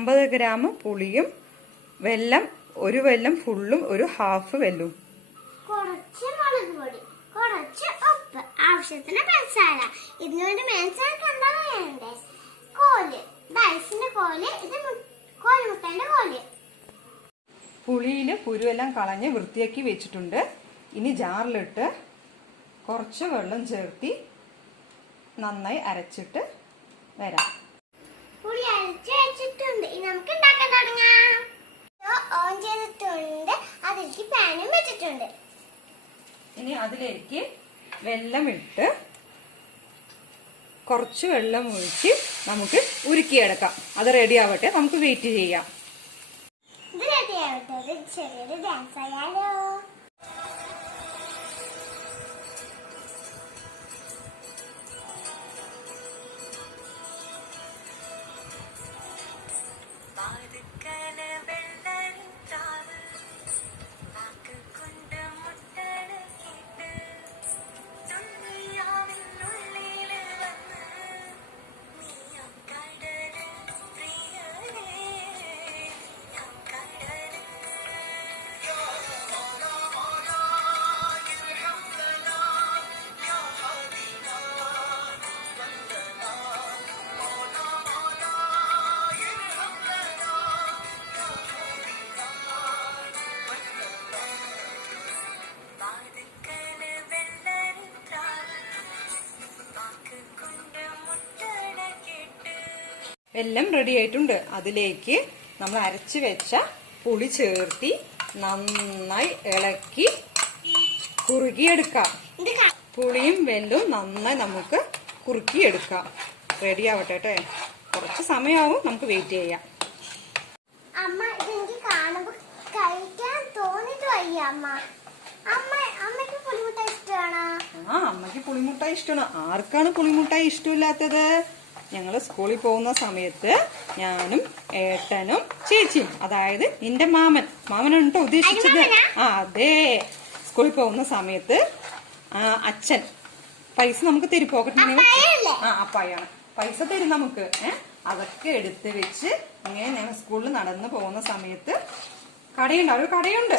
അമ്പത് ഗ്രാം പുളിയും വെല്ലം ഒരു വെല്ലം ഫുള്ളും ഒരു ഹാഫ് വെല്ലും. കുറച്ച് മുളക് പൊടി കുറച്ച് ഉപ്പ് ആവശ്യത്തിന് പഞ്ചസാര. ഇതിനുവേണ്ടി മേൻസാർക്ക് എന്താണ് വേണ്ടേ? കോൽ. ഡൈസിന്റെ കോൽ ഇത് കോൽ. പുളിയിൽ പുരുവെല്ലാം കളഞ്ഞ് വൃത്തിയാക്കി വെച്ചിട്ടുണ്ട്. ഇനി ജാറിലിട്ട് കുറച്ച് വെള്ളം ചേർത്തി നന്നായി അരച്ചിട്ട് വരാം. അരച്ച് വെച്ചിട്ടുണ്ട്. ഇനി നമുക്ക് ഉണ്ടാക്കാൻ തുടങ്ങാം. ഓൺ ചെയ്തിട്ടുണ്ട്. അതിലേക്ക് പാനും വെച്ചിട്ടുണ്ട്. ഇനി അതിലേക്ക് വെള്ളം ഇട്ട് കുറച്ച് വെള്ളം ഒഴിച്ച് നമുക്ക് ഉരുക്കിയെടുക്കാം. അത് റെഡി ആവട്ടെ. നമുക്ക് വെയിറ്റ് ചെയ്യാം. ഇത് റെഡി ആവട്ടെ. ചെറിയൊരു ഡാൻസ് ആയാലോ. എല്ലാം റെഡി ആയിട്ടുണ്ട്. അതിലേക്ക് നമ്മൾ അരച്ച് വെച്ച പുളി ചേർത്തി നന്നായി ഇളക്കി കുറുകിയെടുക്കാം. പുളിയും വെല്ലും നന്നായി നമുക്ക് കുറുക്കിയെടുക്കാം. റെഡി ആവട്ടെ കേട്ടെ കുറച്ച് സമയമാവും നമുക്ക് വെയിറ്റ് ചെയ്യാം അമ്മ ഇതെനിക്ക് കഴിക്കാൻ തോന്നിട്ട് വയ്യ അമ്മ. അമ്മ അമ്മയ്ക്ക് പുളിമുട്ട ഇഷ്ടമാണോ? ആ അമ്മയ്ക്ക് പുളിമുട്ട ഇഷ്ടമാണ്. ആർക്കാണ് പുളിമുട്ട ഇഷ്ടമില്ലാത്തത്? ഞങ്ങൾ സ്കൂളിൽ പോകുന്ന സമയത്ത് ഞാനും ഏട്ടനും ചേച്ചിയും അതായത് നിന്റെ മാമൻ മാമനുണ്ടോ ഉദ്ദേശിച്ചത്. ആ അതെ. സ്കൂളിൽ പോകുന്ന സമയത്ത് ആ, അച്ഛൻ. പൈസ നമുക്ക് തരും പോക്കറ്റ് മണി ആ അപ്പായാണ്. പൈസ തരും നമുക്ക് ഏഹ് അതൊക്കെ എടുത്ത് വെച്ച് ഇങ്ങനെ ഞങ്ങൾ സ്കൂളിൽ നടന്നു പോകുന്ന സമയത്ത് കടയുണ്ട്. അവിടെ ഒരു കടയുണ്ട്.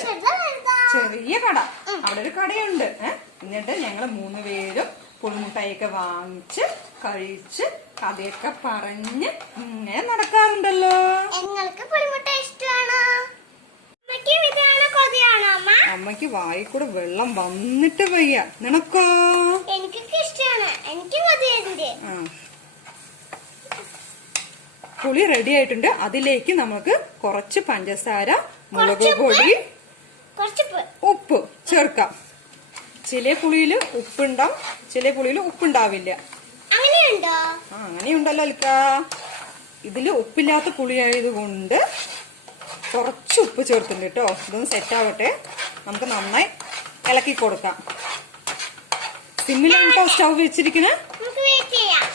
ചെറിയ കട. അവിടെ ഒരു കടയുണ്ട് ഏഹ് എന്നിട്ട് ഞങ്ങൾ മൂന്ന് പേരും പുളിമുട്ടായിയൊക്കെ വാങ്ങിച്ച് കഴിച്ച് കഥയൊക്കെ പറഞ്ഞ് ഇങ്ങനെ നടക്കാറുണ്ടല്ലോ. നിങ്ങൾക്ക് പുളിമുട്ട ഇഷ്ടമാണോ? അമ്മയ്ക്ക് ഇതാണോ കൊതിയാണോ അമ്മ? അമ്മയ്ക്ക് വായി കൂടെ വെള്ളം വന്നിട്ട് വയ്യ. നിനക്കോ? എനിക്കൊക്കെ ഇഷ്ടമാണ്. എനിക്ക് ആ. പുളി റെഡി ആയിട്ടുണ്ട്. അതിലേക്ക് നമുക്ക് കുറച്ച് പഞ്ചസാര മുളക്? പൊടി ഉപ്പ് ചേർക്കാം. ചില പുളിയിൽ ഉപ്പുണ്ടാവും ചില പുളിയിൽ ഉപ്പുണ്ടാവില്ല. അങ്ങനെയുണ്ടോ? ആ അങ്ങനെയുണ്ടല്ലോ അൽക്ക. ഇതിൽ ഉപ്പില്ലാത്ത പുളിയായതുകൊണ്ട് കുറച്ച് ഉപ്പ് ചേർത്തിട്ടുണ്ട് കേട്ടോ. ഇതൊന്ന് സെറ്റ് ആവട്ടെ. നമുക്ക് നന്നായി ഇളക്കി കൊടുക്കാം. സിമ്മിലാണ് കേട്ടോ സ്റ്റൗ വെച്ചിരിക്കണേ? ചെയ്യാം.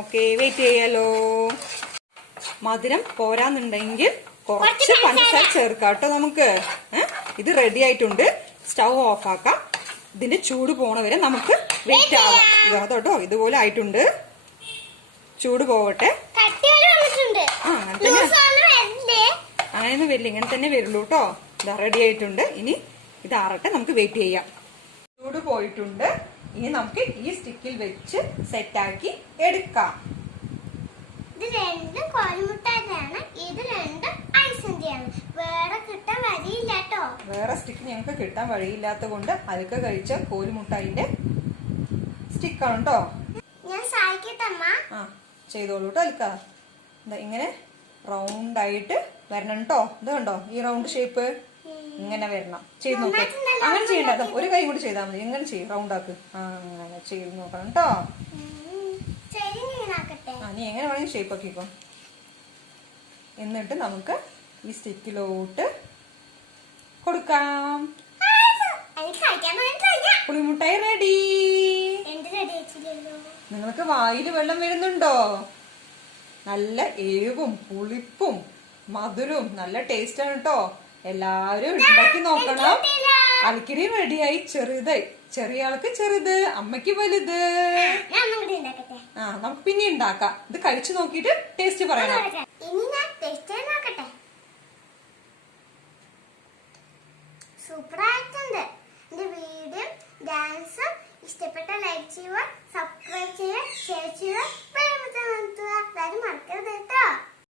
ഓക്കെ വെയിറ്റ് ചെയ്യാലോ. മധുരം പോരാന്നുണ്ടെങ്കിൽ കുറച്ച് കുറച്ച് പഞ്ചസാര. ചേർക്കാം കേട്ടോ നമുക്ക്. ഇത് റെഡി ആയിട്ടുണ്ട്. സ്റ്റൗ ഓഫ് ആക്കാം. ഇതിന്റെ ചൂട് പോണ വരെ നമുക്ക് വെയിറ്റ് ആവാം ഇതാ കേട്ടോ ഇതുപോലെ ആയിട്ടുണ്ട്. ചൂട് പോവട്ടെ. അങ്ങനെയൊന്നും വരില്ല. ഇങ്ങനെ തന്നെ വരുള്ളൂ കേട്ടോ ഇതാ റെഡി ആയിട്ടുണ്ട്. ഇനി ഇത് ആറട്ടെ. നമുക്ക് വെയിറ്റ് ചെയ്യാം. ചൂട് പോയിട്ടുണ്ട്. ഇനി നമുക്ക് ഈ സ്റ്റിക്കിൽ വെച്ച് സെറ്റാക്കി എടുക്കാം. ഇത് രണ്ടും കോഴിമുട്ടാണ് ഇത് രണ്ടും ഐസിന്റെയാണ്. വേറെ സ്റ്റിക്ക് ഞങ്ങൾക്ക് കിട്ടാൻ വഴിയില്ലാത്ത കൊണ്ട് അലുക്ക കഴിച്ച കോലുമുട്ടായിന്റെ സ്റ്റിക്കാണ് കേട്ടോ ആ ചെയ്തോളൂ കേട്ടോ അൽക്ക. എന്താ ഇങ്ങനെ റൗണ്ട് ആയിട്ട് വരണം കേട്ടോ ഇത് കണ്ടോ? ഈ റൗണ്ട് ഷേപ്പ് ഇങ്ങനെ വരണം. ചെയ്ത് നോക്ക്. അങ്ങനെ ചെയ്യണ്ട ഒരു കൈ കൂടി ചെയ്താൽ മതി. ഇങ്ങനെ ചെയ്യും? റൗണ്ട് ആക്ക്. അങ്ങനെ ചെയ്ത് നോക്കണം കേട്ടോ ആ നീ എങ്ങനെ വേണമെങ്കിൽ ഷേപ്പ് ആക്കിക്കോ. എന്നിട്ട് നമുക്ക് ഈ സ്റ്റിക്കിലോട്ട് കൊടുക്കാം. പുളിമുട്ടായി റെഡി നിങ്ങൾക്ക് വായിൽ വെള്ളം വരുന്നുണ്ടോ? നല്ല എരിവും പുളിപ്പും മധുരവും നല്ല ടേസ്റ്റ് ആണ് കേട്ടോ എല്ലാവരും ഉണ്ടാക്കി നോക്കണം. അലിക്കിരി റെഡിയായി ചെറുതായി ചെറിയ ആൾക്ക് ചെറുത് അമ്മയ്ക്ക് വലുത്. ആ നമുക്ക് പിന്നെ ഉണ്ടാക്കാം. ഇത് കഴിച്ചു നോക്കിയിട്ട് ടേസ്റ്റ് പറയണം സൂപ്പറായിട്ടുണ്ട്. എന്റെ വീഡിയോ ഡാൻസും ഇഷ്ടപ്പെട്ട ലൈക്ക് ചെയ്യുക സബ്സ്ക്രൈബ് ചെയ്യുക ഷെയർ ചെയ്യുക വേറെ നടത്തുക. അതായത് മറക്കരുത് കേട്ടോ.